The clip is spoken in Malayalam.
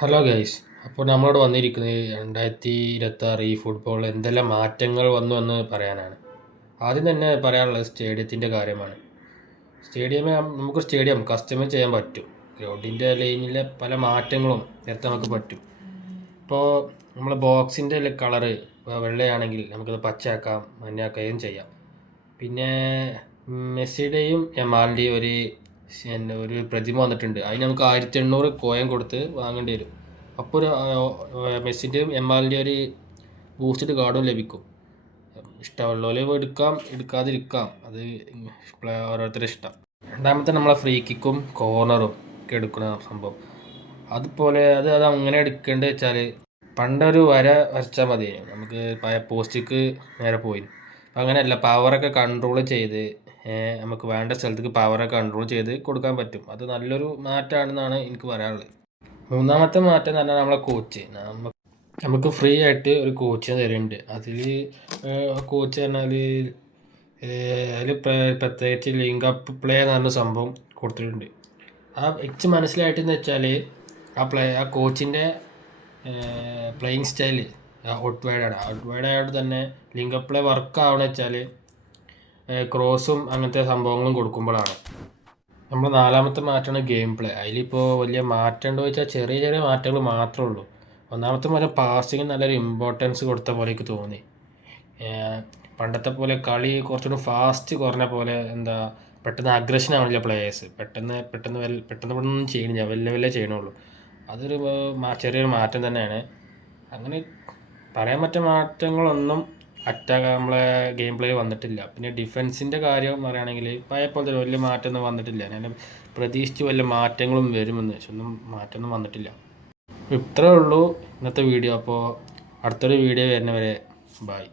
ഹലോ ഗൈസ് അപ്പോൾ നമ്മളോട് വന്നിരിക്കുന്നത് രണ്ടായിരത്തി ഇരുപത്തി ആറ് ഈ ഫുട്ബോൾ എന്തെല്ലാം മാറ്റങ്ങൾ വന്നു എന്ന് പറയാനാണ്. ആദ്യം തന്നെ പറയാനുള്ളത് സ്റ്റേഡിയത്തിന്റെ കാര്യമാണ്. സ്റ്റേഡിയം നമുക്ക് സ്റ്റേഡിയം കസ്റ്റമൈസ് ചെയ്യാൻ പറ്റും. ഗ്രൗണ്ടിന്റെ ലൈനിലെ പല മാറ്റങ്ങളും വരുത്താൻ നമുക്ക് പറ്റും. ഇപ്പോൾ നമ്മൾ ബോക്സിന്റെ കളറ് വെള്ളയാണെങ്കിൽ നമുക്കത് പച്ചയാക്കാം മഞ്ഞാക്കുകയും ചെയ്യാം. പിന്നെ മെസ്സിയുടെയും എമാലിന്റെയും ഒരു പിന്നെ ഒരു പ്രതിമ വന്നിട്ടുണ്ട്. അതിന് നമുക്ക് ആയിരത്തി എണ്ണൂറ് കോയം കൊടുത്ത് വാങ്ങേണ്ടി വരും. അപ്പോൾ ഒരു മെസ്സിന്റെയും ആറിന്റെ ഒരു ബൂസ്റ്റഡ് കാർഡും ലഭിക്കും. ഇഷ്ടമുള്ളവരെ എടുക്കാം എടുക്കാതിരിക്കാം. അത് ഓരോരുത്തരുടെ ഇഷ്ടം. രണ്ടാമത്തെ നമ്മളെ ഫ്രീ കിക്കും കോർണറും ഒക്കെ എടുക്കുന്ന സംഭവം. അതുപോലെ അത് അത് അങ്ങനെ എടുക്കേണ്ടത് വെച്ചാൽ പണ്ടൊരു വര വരച്ചാൽ മതി. നമുക്ക് പോസ്റ്റിക്ക് നേരെ പോയി. അങ്ങനെയല്ല. പവറൊക്കെ കൺട്രോൾ ചെയ്ത് നമുക്ക് വേണ്ട സ്ഥലത്തേക്ക് പവറെ കൺട്രോൾ ചെയ്ത് കൊടുക്കാൻ പറ്റും. അത് നല്ലൊരു മാറ്റമാണെന്നാണ് എനിക്ക് പറയാനുള്ളത്. മൂന്നാമത്തെ മാറ്റം എന്ന് പറഞ്ഞാൽ നമ്മളെ കോച്ച് നമുക്ക് നമുക്ക് ഫ്രീ ആയിട്ട് ഒരു കോച്ച് തരുന്നുണ്ട്. അതിൽ കോച്ച് പറഞ്ഞാൽ അതിൽ പ്രത്യേകിച്ച് ലിങ്ക് അപ്പ് പ്ലേ എന്ന് പറഞ്ഞ സംഭവം കൊടുത്തിട്ടുണ്ട്. ആ എനിക്ക് മനസ്സിലായിട്ടെന്ന് വെച്ചാൽ ആ പ്ലേ ആ കോച്ചിന്റെ പ്ലേയിങ് സ്റ്റൈൽ വൈഡാണ് ഔട്ട് ആയതുകൊണ്ട് തന്നെ ലിങ്ക് അപ്പ് പ്ലേ വർക്ക് ആവണമെന്ന് വെച്ചാൽ ക്രോസും അങ്ങനത്തെ സംഭവങ്ങളും കൊടുക്കുമ്പോഴാണ്. നമ്മൾ നാലാമത്തെ മാറ്റമാണ് ഗെയിം പ്ലേ. അതിലിപ്പോൾ വലിയ മാറ്റേണ്ട ചോദിച്ചാൽ ചെറിയ ചെറിയ മാറ്റങ്ങൾ മാത്രമേ ഉള്ളൂ. ഒന്നാമത്തെ പോലെ പാസിങ് നല്ലൊരു ഇമ്പോർട്ടൻസ് കൊടുത്ത പോലെ എനിക്ക് തോന്നി പണ്ടത്തെ പോലെ കളി കുറച്ചുകൂടി ഫാസ്റ്റ് കുറഞ്ഞ പോലെ എന്താ പെട്ടെന്ന് അഗ്രഷൻ ആവണില്ല പ്ലേയേഴ്സ് പെട്ടെന്ന് പെട്ടെന്ന് വെൽ പെട്ടെന്ന് പെട്ടെന്ന് ചെയ്യണില്ല. വല്ല വല്ല ചെയ്യണുള്ളൂ. അതൊരു ചെറിയൊരു മാറ്റം തന്നെയാണ്. അങ്ങനെ പറയാൻ പറ്റിയ മാറ്റങ്ങളൊന്നും അറ്റാക്ക് നമ്മളെ ഗെയിം പ്ലേ വന്നിട്ടില്ല. പിന്നെ ഡിഫൻസിന്റെ കാര്യം പറയുകയാണെങ്കിൽ പഴയ തന്നെ വലിയ മാറ്റമൊന്നും വന്നിട്ടില്ല. ഞാൻ പ്രതീക്ഷിച്ച് വല്ല മാറ്റങ്ങളും വരുമെന്ന് പക്ഷെ ഒന്നും മാറ്റമൊന്നും വന്നിട്ടില്ല. ഇത്രേ ഉള്ളൂ ഇന്നത്തെ വീഡിയോ അപ്പോൾ അടുത്തൊരു വീഡിയോ വരുന്നവരെ ബൈ